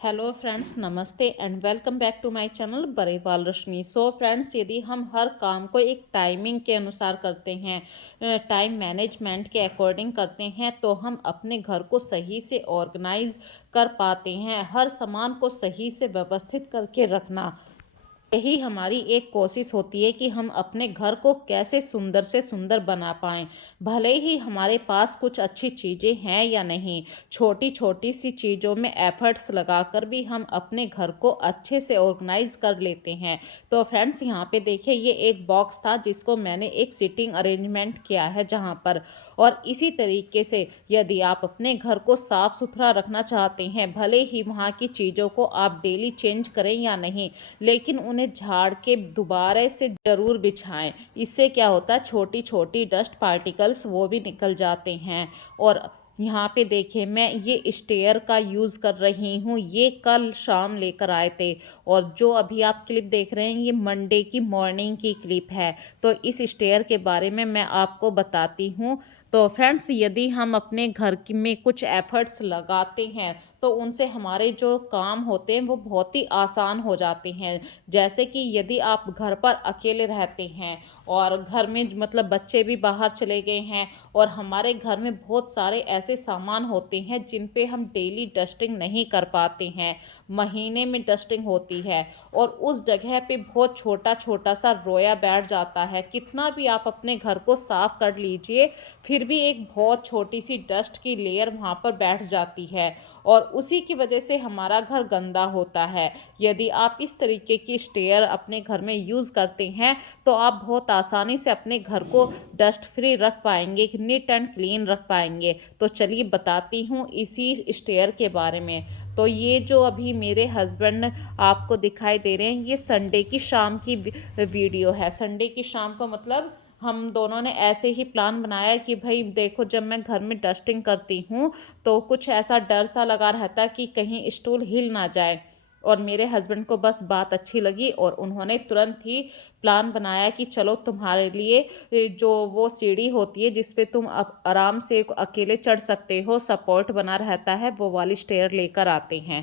Hello friends, नमस्ते and welcome back to my channel Barewal Rashmi. So friends, यदि हम हर काम को एक टाइमिंग के अनुसार करते हैं, टाइम मैनेजमेंट के अकॉर्डिंग करते हैं, तो हम अपने घर को सही से ऑर्गेनाइज कर पाते हैं। हर सामान को सही से व्यवस्थित करके रखना, यही हमारी एक कोशिश होती है कि हम अपने घर को कैसे सुंदर से सुंदर बना पाएँ। भले ही हमारे पास कुछ अच्छी चीज़ें हैं या नहीं, छोटी छोटी सी चीज़ों में एफर्ट्स लगाकर भी हम अपने घर को अच्छे से ऑर्गेनाइज कर लेते हैं। तो फ्रेंड्स, यहाँ पे देखिए, ये एक बॉक्स था जिसको मैंने एक सीटिंग अरेंजमेंट किया है जहाँ पर। और इसी तरीके से यदि आप अपने घर को साफ़ सुथरा रखना चाहते हैं, भले ही वहाँ की चीज़ों को आप डेली चेंज करें या नहीं, लेकिन उन्हें झाड़ के दोबारा से ज़रूर बिछाएं। इससे क्या होता है, छोटी छोटी डस्ट पार्टिकल्स वो भी निकल जाते हैं। और यहाँ पे देखिए, मैं ये स्टेयर का यूज़ कर रही हूँ, ये कल शाम लेकर आए थे। और जो अभी आप क्लिप देख रहे हैं, ये मंडे की मॉर्निंग की क्लिप है। तो इस स्टेयर के बारे में मैं आपको बताती हूँ। तो फ्रेंड्स, यदि हम अपने घर में कुछ एफर्ट्स लगाते हैं, तो उनसे हमारे जो काम होते हैं वो बहुत ही आसान हो जाते हैं। जैसे कि यदि आप घर पर अकेले रहते हैं और घर में मतलब बच्चे भी बाहर चले गए हैं, और हमारे घर में बहुत सारे ऐसे सामान होते हैं जिन पे हम डेली डस्टिंग नहीं कर पाते हैं, महीने में डस्टिंग होती है, और उस जगह पे बहुत छोटा छोटा सा रोया बैठ जाता है। कितना भी आप अपने घर को साफ कर लीजिए, फिर भी एक बहुत छोटी सी डस्ट की लेयर वहाँ पर बैठ जाती है, और उसी की वजह से हमारा घर गंदा होता है। यदि आप इस तरीके की स्टेयर अपने घर में यूज़ करते हैं, तो आप बहुत आसानी से अपने घर को डस्ट फ्री रख पाएंगे, नीट एंड क्लीन रख पाएंगे। तो चलिए बताती हूँ इसी स्टेयर के बारे में। तो ये जो अभी मेरे हस्बैंड आपको दिखाई दे रहे हैं, ये संडे की शाम की वीडियो है। संडे की शाम को मतलब हम दोनों ने ऐसे ही प्लान बनाया कि भाई देखो, जब मैं घर में डस्टिंग करती हूँ तो कुछ ऐसा डर सा लगा रहता कि कहीं स्टूल हिल ना जाए। और मेरे हस्बैंड को बस बात अच्छी लगी और उन्होंने तुरंत ही प्लान बनाया कि चलो तुम्हारे लिए जो वो सीढ़ी होती है जिस पे तुम आराम से अकेले चढ़ सकते हो, सपोर्ट बना रहता है, वो वाली स्टेयर लेकर आते हैं।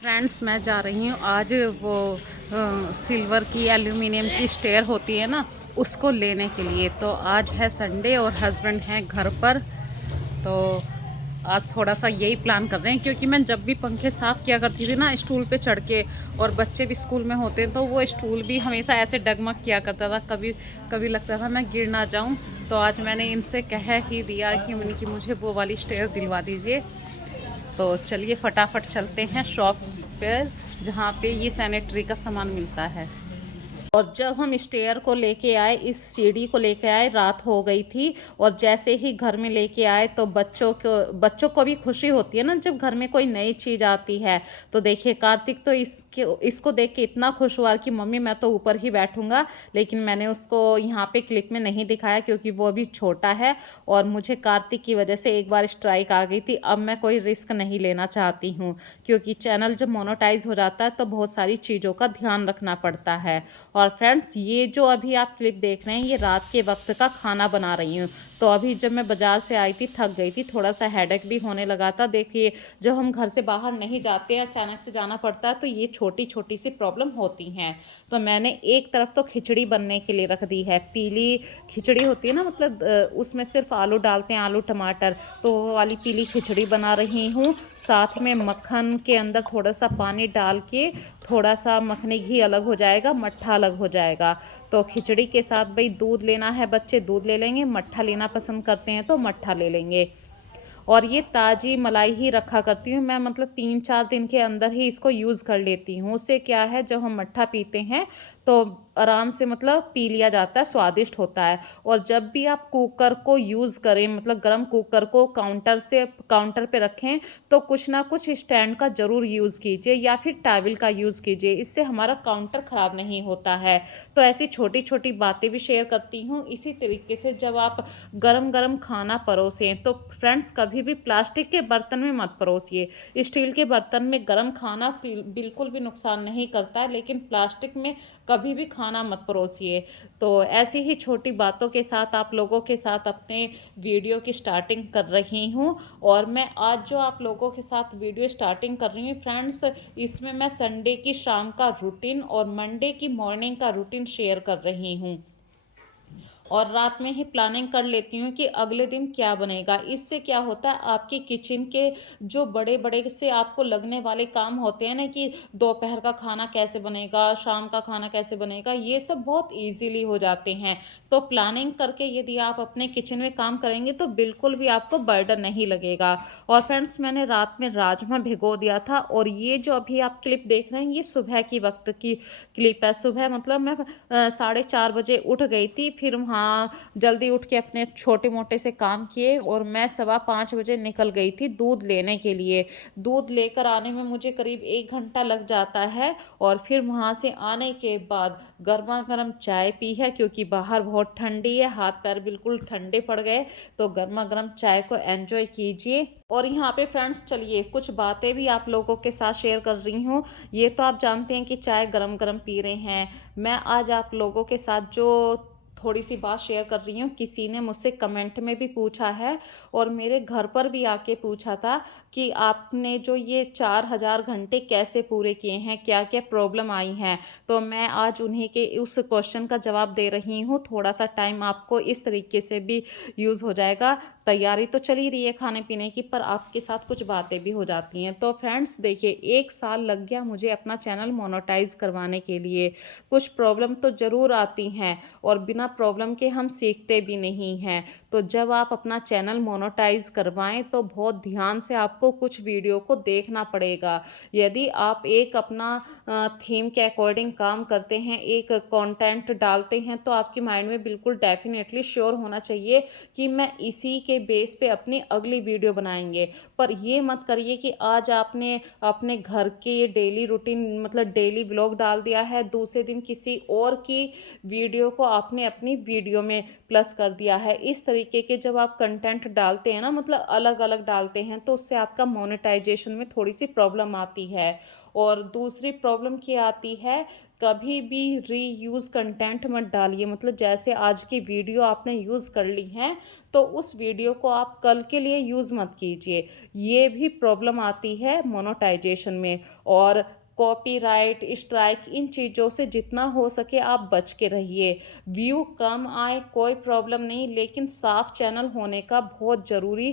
फ्रेंड्स, मैं जा रही हूँ आज वो सिल्वर की एल्यूमिनियम की स्टेयर होती है ना, उसको लेने के लिए। तो आज है संडे और हस्बैंड हैं घर पर। तो आज थोड़ा सा यही प्लान कर रहे हैं, क्योंकि मैं जब भी पंखे साफ़ किया करती थी ना स्टूल पे चढ़ के, और बच्चे भी स्कूल में होते हैं तो वो स्टूल भी हमेशा ऐसे डगमग किया करता था, कभी कभी लगता था मैं गिर ना जाऊं। तो आज मैंने इनसे कह ही दिया कि मुझे वो वाली स्टेयर दिलवा दीजिए। तो चलिए फटाफट चलते हैं शॉप पर, जहाँ पे ये सैनिटरी का सामान मिलता है। और जब हम स्टेयर को लेके आए, इस सीढ़ी को लेके आए, रात हो गई थी। और जैसे ही घर में लेके आए तो बच्चों को भी खुशी होती है ना जब घर में कोई नई चीज़ आती है। तो देखिए, कार्तिक तो इसको देख के इतना खुश हुआ कि मम्मी मैं तो ऊपर ही बैठूंगा। लेकिन मैंने उसको यहाँ पे क्लिप में नहीं दिखाया क्योंकि वो अभी छोटा है, और मुझे कार्तिक की वजह से एक बार स्ट्राइक आ गई थी। अब मैं कोई रिस्क नहीं लेना चाहती हूँ, क्योंकि चैनल जब मोनेटाइज हो जाता है तो बहुत सारी चीज़ों का ध्यान रखना पड़ता है। और फ्रेंड्स, ये जो अभी आप क्लिप देख रहे हैं, ये रात के वक्त का खाना बना रही हूँ। तो अभी जब मैं बाज़ार से आई थी, थक गई थी, थोड़ा सा हेडेक भी होने लगा था। देखिए, जब हम घर से बाहर नहीं जाते हैं, अचानक से जाना पड़ता है, तो ये छोटी छोटी सी प्रॉब्लम होती हैं। तो मैंने एक तरफ तो खिचड़ी बनने के लिए रख दी है, पीली खिचड़ी होती है ना, मतलब उसमें सिर्फ आलू डालते हैं, आलू टमाटर, तो वो वाली पीली खिचड़ी बना रही हूँ। साथ में मक्खन के अंदर थोड़ा सा पानी डाल के, थोड़ा सा मखनी घी अलग हो जाएगा, मट्ठा अलग हो जाएगा। तो खिचड़ी के साथ भाई दूध लेना है, बच्चे दूध ले लेंगे, मट्ठा लेना पसंद करते हैं तो मट्ठा ले लेंगे। और ये ताज़ी मलाई ही रखा करती हूँ मैं, मतलब 3-4 दिन के अंदर ही इसको यूज़ कर लेती हूँ। उससे क्या है, जब हम मट्ठा पीते हैं तो आराम से मतलब पी लिया जाता है, स्वादिष्ट होता है। और जब भी आप कुकर को यूज़ करें, मतलब गरम कुकर को काउंटर पे रखें, तो कुछ ना कुछ स्टैंड का ज़रूर यूज़ कीजिए या फिर टॉवल का यूज़ कीजिए, इससे हमारा काउंटर ख़राब नहीं होता है। तो ऐसी छोटी छोटी बातें भी शेयर करती हूँ। इसी तरीके से जब आप गरम गरम खाना परोसें, तो फ्रेंड्स कभी भी प्लास्टिक के बर्तन में मत परोसिए। स्टील के बर्तन में गरम खाना बिल्कुल भी नुकसान नहीं करता है, लेकिन प्लास्टिक में कभी भी खाना मत परोसिए। तो ऐसी ही छोटी बातों के साथ आप लोगों के साथ अपने वीडियो की स्टार्टिंग कर रही हूँ। और मैं आज जो आप लोगों के साथ वीडियो स्टार्टिंग कर रही हूँ फ्रेंड्स, इसमें मैं संडे की शाम का रूटीन और मंडे की मॉर्निंग का रूटीन शेयर कर रही हूँ। और रात में ही प्लानिंग कर लेती हूँ कि अगले दिन क्या बनेगा। इससे क्या होता है, आपकी किचन के जो बड़े बड़े से आपको लगने वाले काम होते हैं ना, कि दोपहर का खाना कैसे बनेगा, शाम का खाना कैसे बनेगा, ये सब बहुत इजीली हो जाते हैं। तो प्लानिंग करके यदि आप अपने किचन में काम करेंगे तो बिल्कुल भी आपको बर्डन नहीं लगेगा। और फ्रेंड्स, मैंने रात में राजमा भिगो दिया था, और ये जो अभी आप क्लिप देख रहे हैं ये सुबह की वक्त की क्लिप है। सुबह मतलब मैं 4:30 बजे उठ गई थी, फिर वहाँ जल्दी उठ के अपने छोटे मोटे से काम किए, और मैं 5:15 बजे निकल गई थी दूध लेने के लिए। दूध लेकर आने में मुझे करीब 1 घंटा लग जाता है। और फिर वहाँ से आने के बाद गर्मा गर्म चाय पी है, क्योंकि बाहर बहुत ठंडी है, हाथ पैर बिल्कुल ठंडे पड़ गए। तो गर्मा गर्म चाय को एंजॉय कीजिए। और यहाँ पे फ्रेंड्स, चलिए कुछ बातें भी आप लोगों के साथ शेयर कर रही हूँ। ये तो आप जानते हैं कि चाय गरम गरम पी रहे हैं। मैं आज आप लोगों के साथ जो थोड़ी सी बात शेयर कर रही हूँ, किसी ने मुझसे कमेंट में भी पूछा है, और मेरे घर पर भी आके पूछा था कि आपने जो ये 4,000 घंटे कैसे पूरे किए हैं, क्या क्या प्रॉब्लम आई हैं। तो मैं आज उन्हीं के उस क्वेश्चन का जवाब दे रही हूँ। थोड़ा सा टाइम आपको इस तरीके से भी यूज़ हो जाएगा। तैयारी तो चल ही रही है खाने पीने की, पर आपके साथ कुछ बातें भी हो जाती हैं। तो फ्रेंड्स देखिए, 1 साल लग गया मुझे अपना चैनल मोनेटाइज करवाने के लिए। कुछ प्रॉब्लम तो ज़रूर आती हैं, और बिना प्रॉब्लम के हम सीखते भी नहीं हैं। तो जब आप अपना चैनल मोनेटाइज करवाएं तो बहुत ध्यान से आपको कुछ वीडियो को देखना पड़ेगा। यदि आप एक अपना थीम के अकॉर्डिंग काम करते हैं, एक कंटेंट डालते हैं, तो आपके माइंड में बिल्कुल डेफिनेटली श्योर होना चाहिए कि मैं इसी के बेस पे अपनी अगली वीडियो बनाएंगे। पर ये मत करिए कि आज आपने अपने घर के डेली रूटीन मतलब डेली व्लॉग डाल दिया है, दूसरे दिन किसी और की वीडियो को आपने अपनी वीडियो में प्लस कर दिया है। इस तरीके के जब आप कंटेंट डालते हैं ना, मतलब अलग अलग डालते हैं, तो उससे आपका मोनेटाइजेशन में थोड़ी सी प्रॉब्लम आती है। और दूसरी प्रॉब्लम क्या आती है, कभी भी रीयूज़ कंटेंट मत डालिए। मतलब जैसे आज की वीडियो आपने यूज़ कर ली है, तो उस वीडियो को आप कल के लिए यूज़ मत कीजिए। ये भी प्रॉब्लम आती है मोनेटाइजेशन में। और कॉपीराइट स्ट्राइक, इन चीज़ों से जितना हो सके आप बच के रहिए। व्यू कम आए कोई प्रॉब्लम नहीं, लेकिन साफ चैनल होने का बहुत ज़रूरी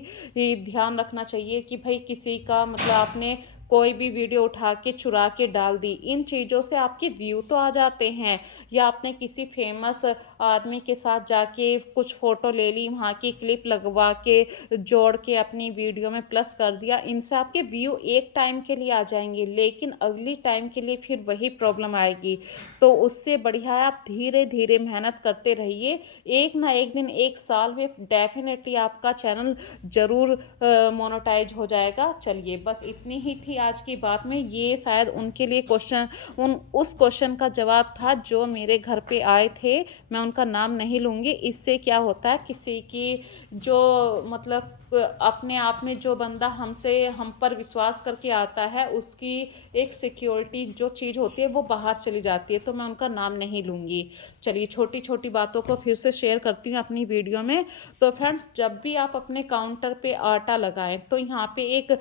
ध्यान रखना चाहिए कि भाई किसी का मतलब आपने कोई भी वीडियो उठा के चुरा के डाल दी, इन चीज़ों से आपके व्यू तो आ जाते हैं। या आपने किसी फेमस आदमी के साथ जाके कुछ फ़ोटो ले ली, वहाँ की क्लिप लगवा के जोड़ के अपनी वीडियो में प्लस कर दिया, इनसे आपके व्यू एक टाइम के लिए आ जाएंगे, लेकिन अगली टाइम के लिए फिर वही प्रॉब्लम आएगी। तो उससे बढ़िया है आप धीरे धीरे मेहनत करते रहिए। एक ना एक दिन, 1 साल में डेफिनेटली आपका चैनल ज़रूर मोनेटाइज हो जाएगा। चलिए बस इतनी ही थी आज की बात में। ये शायद उनके लिए क्वेश्चन उस क्वेश्चन का जवाब था जो मेरे घर पे आए थे। मैं उनका नाम नहीं लूँगी। इससे क्या होता है, किसी की जो मतलब अपने आप में जो बंदा हम पर विश्वास करके आता है, उसकी एक सिक्योरिटी जो चीज़ होती है वो बाहर चली जाती है। तो मैं उनका नाम नहीं लूँगी। चलिए छोटी छोटी बातों को फिर से शेयर करती हूँ अपनी वीडियो में। तो फ्रेंड्स, जब भी आप अपने काउंटर पे आटा लगाएं तो यहाँ पे एक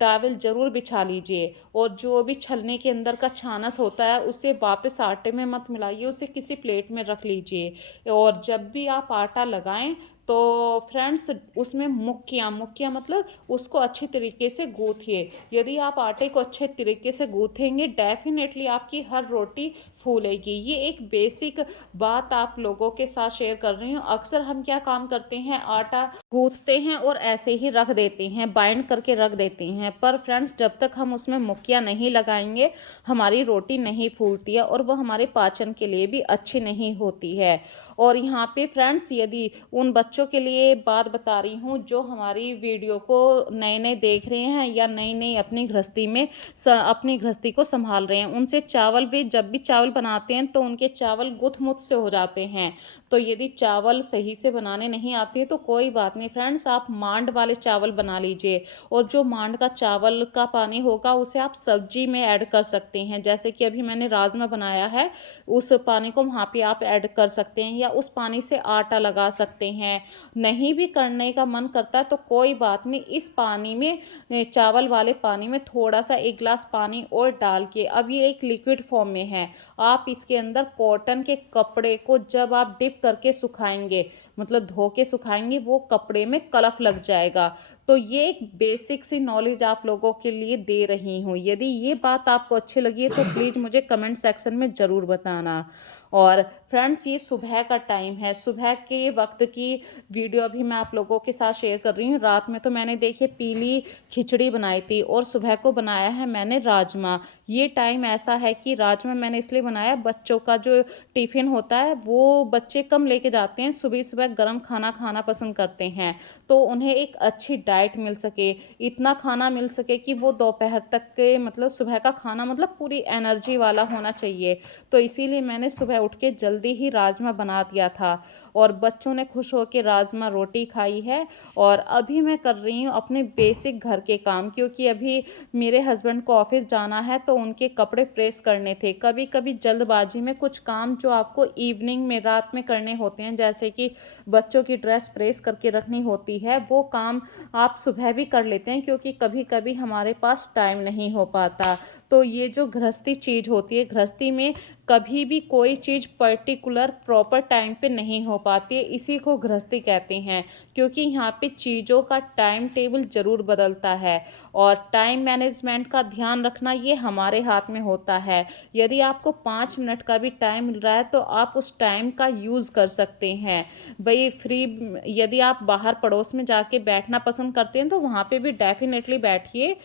टॉवल ज़रूर बिछा लीजिए, और जो भी छलने के अंदर का छानस होता है उसे वापस आटे में मत मिलाइए, उसे किसी प्लेट में रख लीजिए। और जब भी आप आटा लगाएं तो फ्रेंड्स, उसमें मुक्कियाँ मुक्कियाँ मतलब उसको अच्छी तरीके से गूँथिए। यदि आप आटे को अच्छे तरीके से गूँथेंगे, डेफिनेटली आपकी हर रोटी फूलेगी। ये एक बेसिक बात आप लोगों के साथ शेयर कर रही हूँ। अक्सर हम क्या काम करते हैं, आटा गूँथते हैं और ऐसे ही रख देते हैं, बाइंड करके रख देते हैं। पर फ्रेंड्स, जब तक हम उसमें मुक्कियाँ नहीं लगाएंगे, हमारी रोटी नहीं फूलती है, और वह हमारे पाचन के लिए भी अच्छी नहीं होती है। और यहाँ पे फ्रेंड्स, यदि उन बच्चों के लिए बात बता रही हूँ जो हमारी वीडियो को नए नए देख रहे हैं, या नई नई अपनी गृहस्थी में अपनी गृहस्थी को संभाल रहे हैं, उनसे चावल भी जब भी चावल बनाते हैं तो उनके चावल गुथ मुथ से हो जाते हैं। तो यदि चावल सही से बनाने नहीं आते तो कोई बात नहीं फ्रेंड्स, आप मांड वाले चावल बना लीजिए। और जो मांड का चावल का पानी होगा उसे आप सब्जी में ऐड कर सकते हैं। जैसे कि अभी मैंने राजमा बनाया है, उस पानी को वहाँ पे आप ऐड कर सकते हैं, या उस पानी से आटा लगा सकते हैं। नहीं भी करने का मन करता है तो कोई बात नहीं, इस पानी में चावल वाले पानी में थोड़ा सा 1 गिलास पानी और डाल के, अब ये एक लिक्विड फॉर्म में है, आप इसके अंदर कॉटन के कपड़े को जब आप डिप करके सुखाएंगे, मतलब धो के सुखाएंगे, वो कपड़े में कलफ लग जाएगा। तो ये एक बेसिक सी नॉलेज आप लोगों के लिए दे रही हूँ। यदि ये बात आपको अच्छी लगी है तो प्लीज़ मुझे कमेंट सेक्शन में ज़रूर बताना। और फ्रेंड्स, ये सुबह का टाइम है, सुबह के वक्त की वीडियो अभी मैं आप लोगों के साथ शेयर कर रही हूँ। रात में तो मैंने देखिए पीली खिचड़ी बनाई थी और सुबह को बनाया है मैंने राजमा। ये टाइम ऐसा है कि राजमा मैंने इसलिए बनाया, बच्चों का जो टिफ़िन होता है वो बच्चे कम लेके जाते हैं, सुबह सुबह गर्म खाना खाना पसंद करते हैं, तो उन्हें एक अच्छी डाइट मिल सके, इतना खाना मिल सके कि वो दोपहर तक के, मतलब सुबह का खाना मतलब पूरी एनर्जी वाला होना चाहिए। तो इसीलिए मैंने सुबह उठ के जल्दी ही राजमा बना दिया था और बच्चों ने खुश होकर राजमा रोटी खाई है। और अभी मैं कर रही हूँ अपने बेसिक घर के काम, क्योंकि अभी मेरे हस्बैंड को ऑफिस जाना है तो उनके कपड़े प्रेस करने थे। कभी कभी जल्दबाजी में कुछ काम जो आपको इवनिंग में, रात में करने होते हैं, जैसे कि बच्चों की ड्रेस प्रेस करके रखनी होती है, वो काम आप सुबह भी कर लेते हैं, क्योंकि कभी कभी हमारे पास टाइम नहीं हो पाता। तो ये जो गृहस्थी चीज़ होती है, गृहस्थी में कभी भी कोई चीज़ पर्टिकुलर प्रॉपर टाइम पे नहीं हो पाती है, इसी को गृहस्थी कहते हैं। क्योंकि यहाँ पे चीज़ों का टाइम टेबल ज़रूर बदलता है और टाइम मैनेजमेंट का ध्यान रखना ये हमारे हाथ में होता है। यदि आपको 5 मिनट का भी टाइम मिल रहा है तो आप उस टाइम का यूज़ कर सकते हैं। भाई फ्री, यदि आप बाहर पड़ोस में जाके बैठना पसंद करते हैं तो वहाँ पे भी डेफिनेटली बैठिए,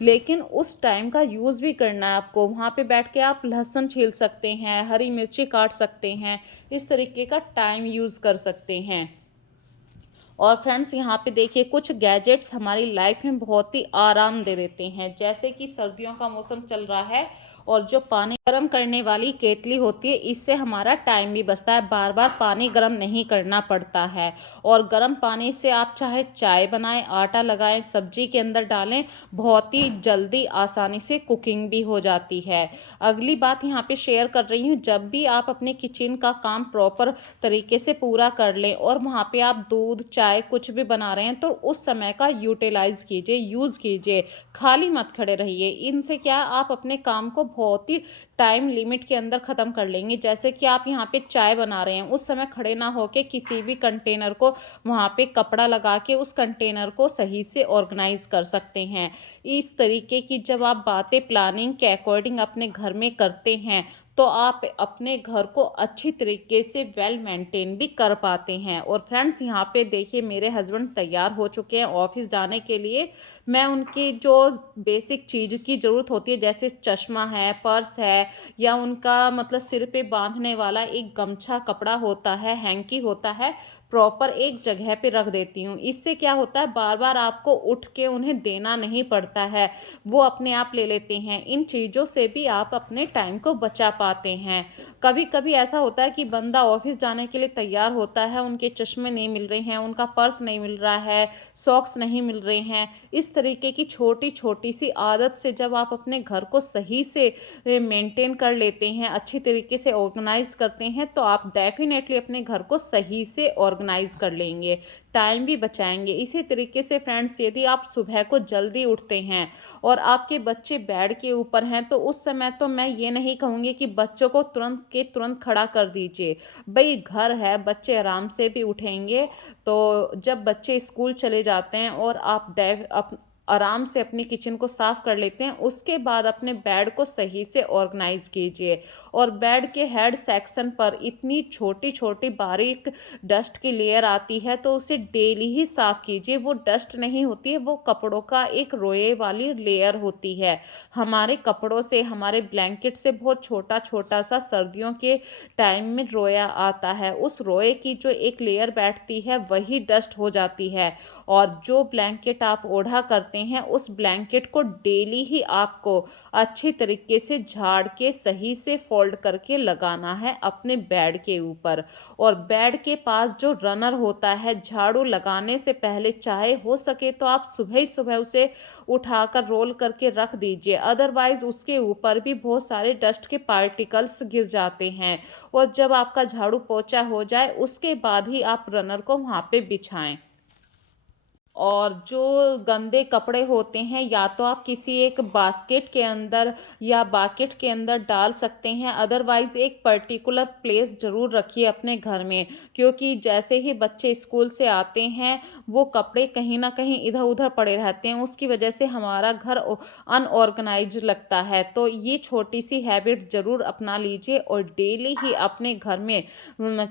लेकिन उस टाइम का यूज़ भी करना है आपको। वहाँ पे बैठ के आप लहसुन छील सकते हैं, हरी मिर्ची काट सकते हैं, इस तरीके का टाइम यूज़ कर सकते हैं। और फ्रेंड्स, यहाँ पे देखिए कुछ गैजेट्स हमारी लाइफ में बहुत ही आराम दे देते हैं। जैसे कि सर्दियों का मौसम चल रहा है और जो पानी गर्म करने वाली केतली होती है, इससे हमारा टाइम भी बचता है, बार बार पानी गर्म नहीं करना पड़ता है। और गर्म पानी से आप चाहे चाय बनाएं, आटा लगाएं, सब्जी के अंदर डालें, बहुत ही जल्दी आसानी से कुकिंग भी हो जाती है। अगली बात यहाँ पे शेयर कर रही हूँ, जब भी आप अपने किचन का काम प्रॉपर तरीके से पूरा कर लें और वहाँ पे आप दूध, चाय कुछ भी बना रहे हैं तो उस समय का यूटिलाइज कीजिए, यूज़ कीजिए, खाली मत खड़े रहिए। इनसे क्या, आप अपने काम को बहुत ही टाइम लिमिट के अंदर ख़त्म कर लेंगे। जैसे कि आप यहाँ पे चाय बना रहे हैं, उस समय खड़े ना होके किसी भी कंटेनर को वहाँ पे कपड़ा लगा के उस कंटेनर को सही से ऑर्गेनाइज कर सकते हैं। इस तरीके की जब आप बातें प्लानिंग के अकॉर्डिंग अपने घर में करते हैं तो आप अपने घर को अच्छी तरीके से वेल मेंटेन भी कर पाते हैं। और फ्रेंड्स, यहाँ पे देखिए मेरे हस्बैंड तैयार हो चुके हैं ऑफिस जाने के लिए। मैं उनकी जो बेसिक चीज़ की ज़रूरत होती है, जैसे चश्मा है, पर्स है, या उनका मतलब सिर पे बांधने वाला एक गमछा कपड़ा होता है, हैंकी होता है, प्रॉपर एक जगह पे रख देती हूँ। इससे क्या होता है, बार बार आपको उठ के उन्हें देना नहीं पड़ता है, वो अपने आप ले लेते हैं। इन चीज़ों से भी आप अपने टाइम को बचा पाते हैं। कभी कभी ऐसा होता है कि बंदा ऑफिस जाने के लिए तैयार होता है, उनके चश्मे नहीं मिल रहे हैं, उनका पर्स नहीं मिल रहा है, सॉक्स नहीं मिल रहे हैं। इस तरीके की छोटी छोटी सी आदत से जब आप अपने घर को सही से मेंटेन कर लेते हैं, अच्छी तरीके से ऑर्गेनाइज करते हैं, तो आप डेफिनेटली अपने घर को सही से ऑर्गेनाइज कर लेंगे, टाइम भी बचाएंगे। इसी तरीके से फ्रेंड्स, यदि आप सुबह को जल्दी उठते हैं और आपके बच्चे बेड के ऊपर हैं तो उस समय तो मैं ये नहीं कहूँगी कि बच्चों को तुरंत के तुरंत खड़ा कर दीजिए। भाई घर है, बच्चे आराम से भी उठेंगे। तो जब बच्चे स्कूल चले जाते हैं और आप आराम से अपनी किचन को साफ़ कर लेते हैं, उसके बाद अपने बेड को सही से ऑर्गेनाइज कीजिए। और बेड के हेड सेक्शन पर इतनी छोटी छोटी बारीक डस्ट की लेयर आती है तो उसे डेली ही साफ़ कीजिए। वो डस्ट नहीं होती है, वो कपड़ों का एक रोए वाली लेयर होती है। हमारे कपड़ों से, हमारे ब्लैंकेट से बहुत छोटा छोटा सा सर्दियों के टाइम में रोया आता है, उस रोए की जो एक लेयर बैठती है वही डस्ट हो जाती है। और जो ब्लैंकेट आप ओढ़ा करते करते हैं उस ब्लैंकेट को डेली ही आपको अच्छी तरीके से झाड़ के सही से फोल्ड करके लगाना है अपने बेड के ऊपर। और बेड के पास जो रनर होता है, झाड़ू लगाने से पहले चाहे हो सके तो आप सुबह ही सुबह उसे उठाकर रोल करके रख दीजिए, अदरवाइज उसके ऊपर भी बहुत सारे डस्ट के पार्टिकल्स गिर जाते हैं। और जब आपका झाड़ू पोंछा हो जाए उसके बाद ही आप रनर को वहाँ पे बिछाएं। और जो गंदे कपड़े होते हैं या तो आप किसी एक बास्केट के अंदर या बकेट के अंदर डाल सकते हैं, अदरवाइज़ एक पर्टिकुलर प्लेस ज़रूर रखिए अपने घर में, क्योंकि जैसे ही बच्चे स्कूल से आते हैं वो कपड़े कहीं ना कहीं इधर उधर पड़े रहते हैं, उसकी वजह से हमारा घर अनऑर्गेनाइज लगता है। तो ये छोटी सी हैबिट ज़रूर अपना लीजिए और डेली ही अपने घर में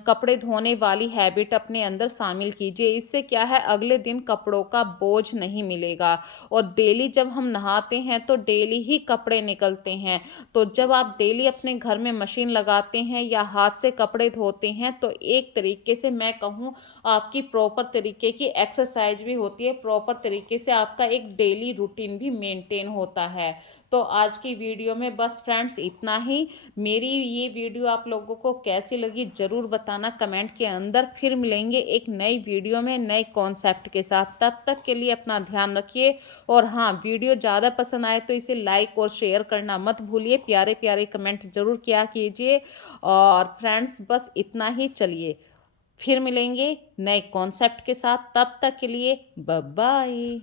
कपड़े धोने वाली हैबिट अपने अंदर शामिल कीजिए। इससे क्या है, अगले दिन कपड़ों का बोझ नहीं मिलेगा। और डेली जब हम नहाते हैं तो डेली ही कपड़े निकलते हैं, तो जब आप डेली अपने घर में मशीन लगाते हैं या हाथ से कपड़े धोते हैं तो एक तरीके से मैं कहूँ आपकी प्रॉपर तरीके की एक्सरसाइज भी होती है, प्रॉपर तरीके से आपका एक डेली रूटीन भी मेंटेन होता है। तो आज की वीडियो में बस फ्रेंड्स इतना ही। मेरी ये वीडियो आप लोगों को कैसी लगी ज़रूर बताना कमेंट के अंदर। फिर मिलेंगे एक नई वीडियो में नए कॉन्सेप्ट के साथ, तब तक के लिए अपना ध्यान रखिए। और हाँ, वीडियो ज़्यादा पसंद आए तो इसे लाइक और शेयर करना मत भूलिए, प्यारे प्यारे कमेंट ज़रूर किया कीजिए। और फ्रेंड्स बस इतना ही, चलिए फिर मिलेंगे नए कॉन्सेप्ट के साथ, तब तक के लिए बाय बाय।